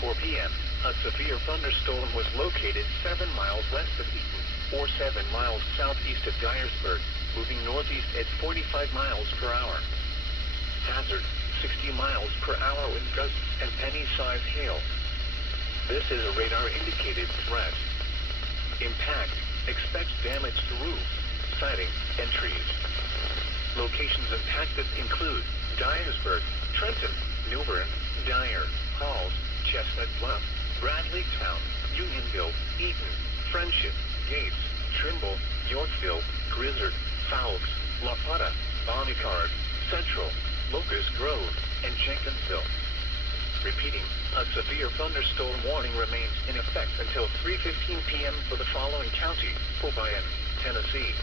4 p.m., a severe thunderstorm was located 7 miles west of Eaton, or 7 miles southeast of Dyersburg, moving northeast at 45 miles per hour. Hazard, 60 miles per hour with gusts and penny-sized hail. This is a radar-indicated threat. Impact, expect damage to roofs, siding, and trees. Locations impacted include Dyersburg, Trenton, New Bern, Dyer, Halls, Chestnut Bluff, Bradleytown, Unionville, Eaton, Friendship, Gates, Trimble, Yorkville, Grizzard, Fowles, La Plata, Bonnicard, Central, Locust Grove, and Jenkinsville. Repeating, a severe thunderstorm warning remains in effect until 3:15 p.m. for the following counties: Obion, Tennessee,